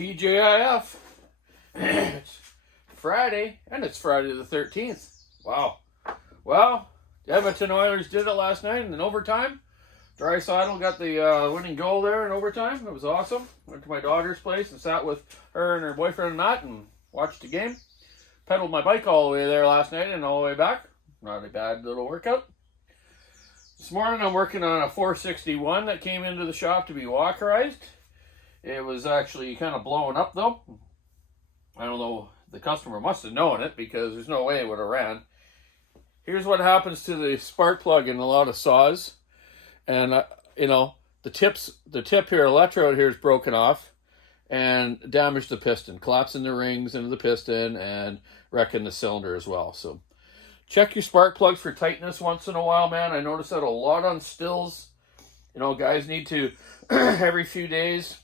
TJIF. It's Friday, and it's Friday the 13th. Wow. Well, the Edmonton Oilers did it last night in overtime. Draisaitl got the winning goal there in overtime. It was awesome. Went to my daughter's place and sat with her and her boyfriend Matt and watched the game. Pedaled my bike all the way there last night and all the way back. Not a bad little workout. This morning I'm working on a 461 that came into the shop to be walkerized. It was actually kind of blowing up though. I don't know, the customer must have known it because there's no way it would have ran. Here's what happens to the spark plug in a lot of saws. And, the tip here, electrode here is broken off and damaged the piston, collapsing the rings into the piston and wrecking the cylinder as well. So check your spark plugs for tightness once in a while, man. I notice that a lot on Stihls. Guys need to, every few days,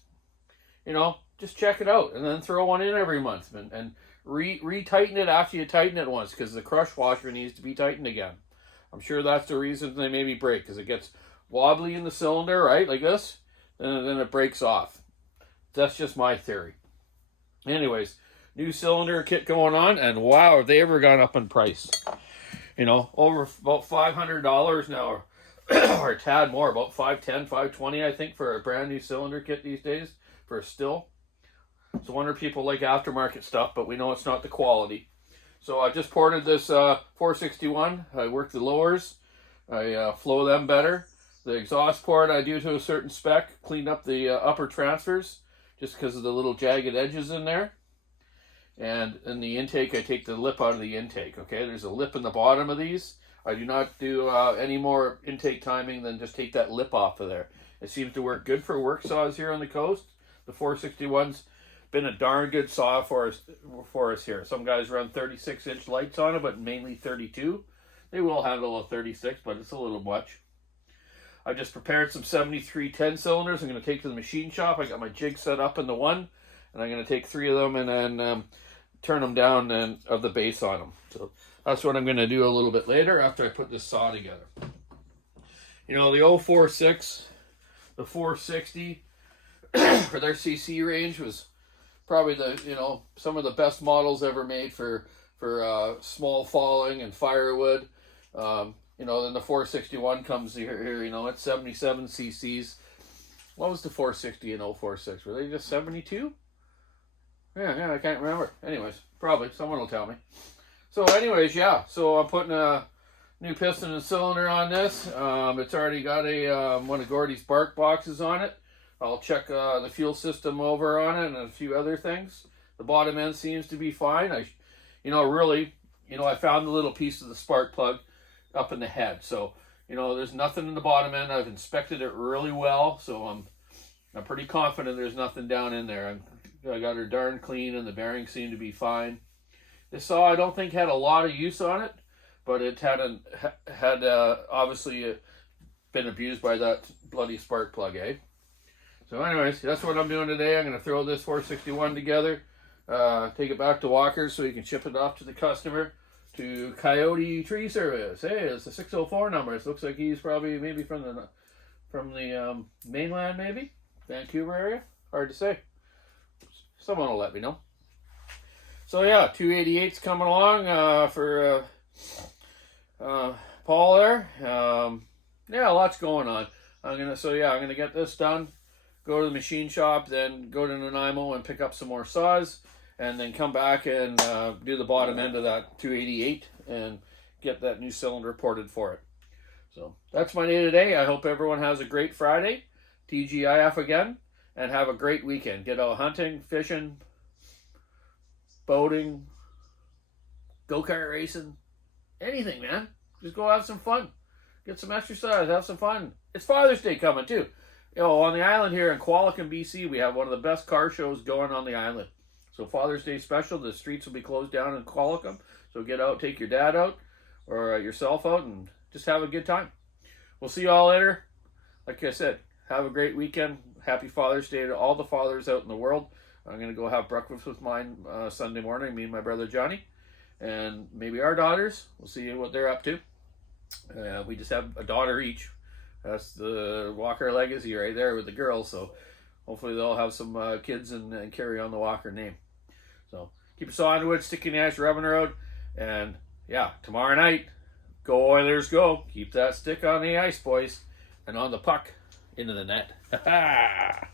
just check it out and then throw one in every month and re-tighten it after you tighten it once because the crush washer needs to be tightened again. I'm sure that's the reason they maybe break because it gets wobbly in the cylinder, right, like this, then it breaks off. That's just my theory. Anyways, new cylinder kit going on, and wow, have they ever gone up in price? Over about $500 now, or a tad more, about $510, $520, I think, for a brand new cylinder kit these days for a Stihl. So I wonder if people like aftermarket stuff, but we know it's not the quality. So I just ported this 461. I work the lowers. I flow them better. The exhaust port I do to a certain spec. Cleaned up the upper transfers just because of the little jagged edges in there. And in the intake, I take the lip out of the intake. Okay, there's a lip in the bottom of these. I do not do any more intake timing than just take that lip off of there. It seems to work good for work saws here on the coast. The 461's been a darn good saw for us here. Some guys run 36-inch lights on it, but mainly 32. They will handle a 36, but it's a little much. I just prepared some 7310 cylinders. I'm going to take to the machine shop. I got my jig set up in the one, and I'm going to take 3 of them and then turn them down and of the base on them. So that's what I'm going to do a little bit later after I put this saw together. The 046, the 460 for their CC range was probably the some of the best models ever made for small falling and firewood. Then the 461 comes here. It's 77 cc's. What was the 460 and 046? Were they just 72? Yeah, I can't remember. Anyways, probably someone will tell me. So anyways, yeah. So I'm putting a new piston and cylinder on this. It's already got a one of Gordy's bark boxes on it. I'll check the fuel system over on it and a few other things. The bottom end seems to be fine. I found the little piece of the spark plug up in the head. So, there's nothing in the bottom end. I've inspected it really well. So I'm pretty confident there's nothing down in there. I got her darn clean and the bearings seem to be fine. This saw I don't think had a lot of use on it, but it had obviously been abused by that bloody spark plug, eh? So anyways, that's what I'm doing today. I'm going to throw this 461 together, take it back to Walker's so you can ship it off to the customer to Coyote Tree Service. Hey, it's a 604 number. It looks like he's probably maybe from the mainland, maybe Vancouver area. Hard to say. Someone will let me know. So yeah, 288's coming along for Paul there. Lots going on. I'm gonna get this done. Go to the machine shop, then go to Nanaimo and pick up some more saws, and then come back and do the bottom end of that 288 and get that new cylinder ported for it. So that's my day today. I hope everyone has a great Friday, TGIF again, and have a great weekend. Get out hunting, fishing, boating, go-kart racing, anything, man. Just go have some fun. Get some exercise, have some fun. It's Father's Day coming too. On the island here in Qualicum, BC, we have one of the best car shows going on the island. So Father's Day special, the streets will be closed down in Qualicum. So get out, take your dad out or yourself out and just have a good time. We'll see you all later. Like I said, have a great weekend. Happy Father's Day to all the fathers out in the world. I'm going to go have breakfast with mine Sunday morning, me and my brother Johnny. And maybe our daughters. We'll see what they're up to. We just have a daughter each. That's the Walker legacy right there with the girls. So hopefully they'll have some kids and carry on the Walker name. So keep us on the wood, sticking the ice, rubbing the road. And yeah, tomorrow night, go Oilers, go. Keep that stick on the ice, boys. And on the puck, into the net.